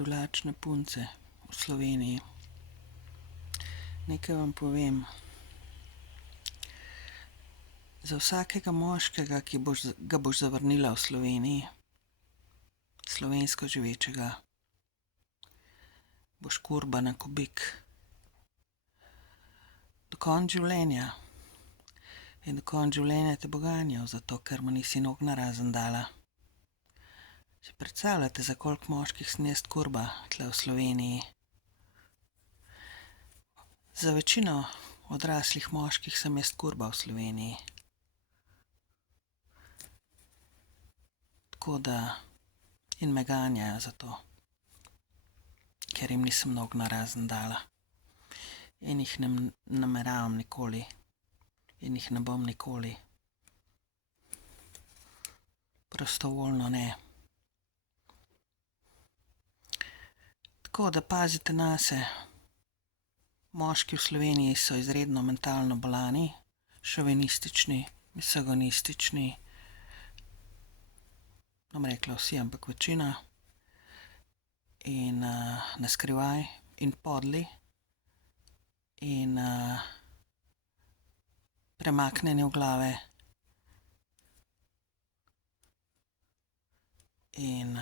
privlačne punce v Sloveniji. Nekaj vam povem. Za vsakega moškega, ga boš zavrnila v Sloveniji, slovensko živečega, boš kurba na kubik. Do konca življenja. In do konca življenja te bo ganjal, zato ker mu nisi nog narazen dala. Si predstavljate, za koliko moških sem jaz kurba tle v Sloveniji? Za večino odraslih moških sem jaz kurba v Sloveniji. Tako da, in me ganjajo za to, ker jim nisem nog narazen dala. In jih ne nameravam nikoli. In jih ne bom nikoli. Prostovoljno ne. Tako da pazite nase. Moški v Sloveniji so izredno mentalno bolani, šovinistični, misogonistični. Ne bom rekla vsi, ampak večina. In naskrivaj in podli. In premaknjeni v glave. In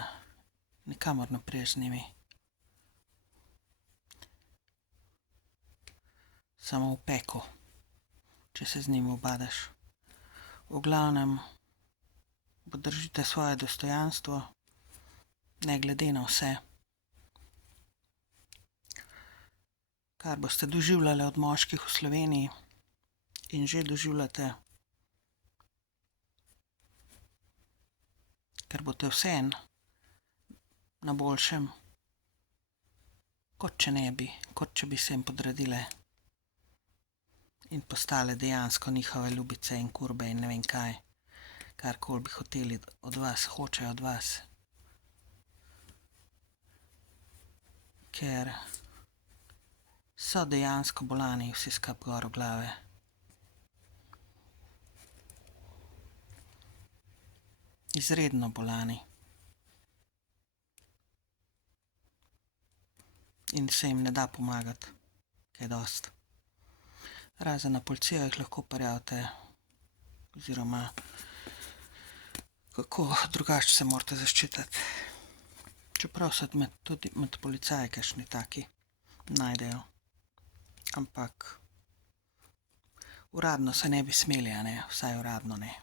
nikamor ne prideš z njimi. Samo v peko, če se z njimi ubadaš. V glavnem, podržite svoje dostojanstvo, ne glede na vse. Kar boste doživljali od moških v Sloveniji in že doživljate, ker boste vseeno na boljšem, kot če bi se jim podredile in postale dejansko njihove ljubice in kurbe in ne vem kaj, karkoli bi hoteli od vas, hočejo od vas. Ker so dejansko bolani vsi skupaj gor v glave. Izredno bolani. In se jim ne da pomagati, kaj dosti. Razen na policijo jih lahko prijavite, oziroma kako drugače se morate zaščititi. Čeprav so tudi med policaji kakšni taki najdejo. Ampak uradno se ne bi smeli, a ne, vsaj uradno ne.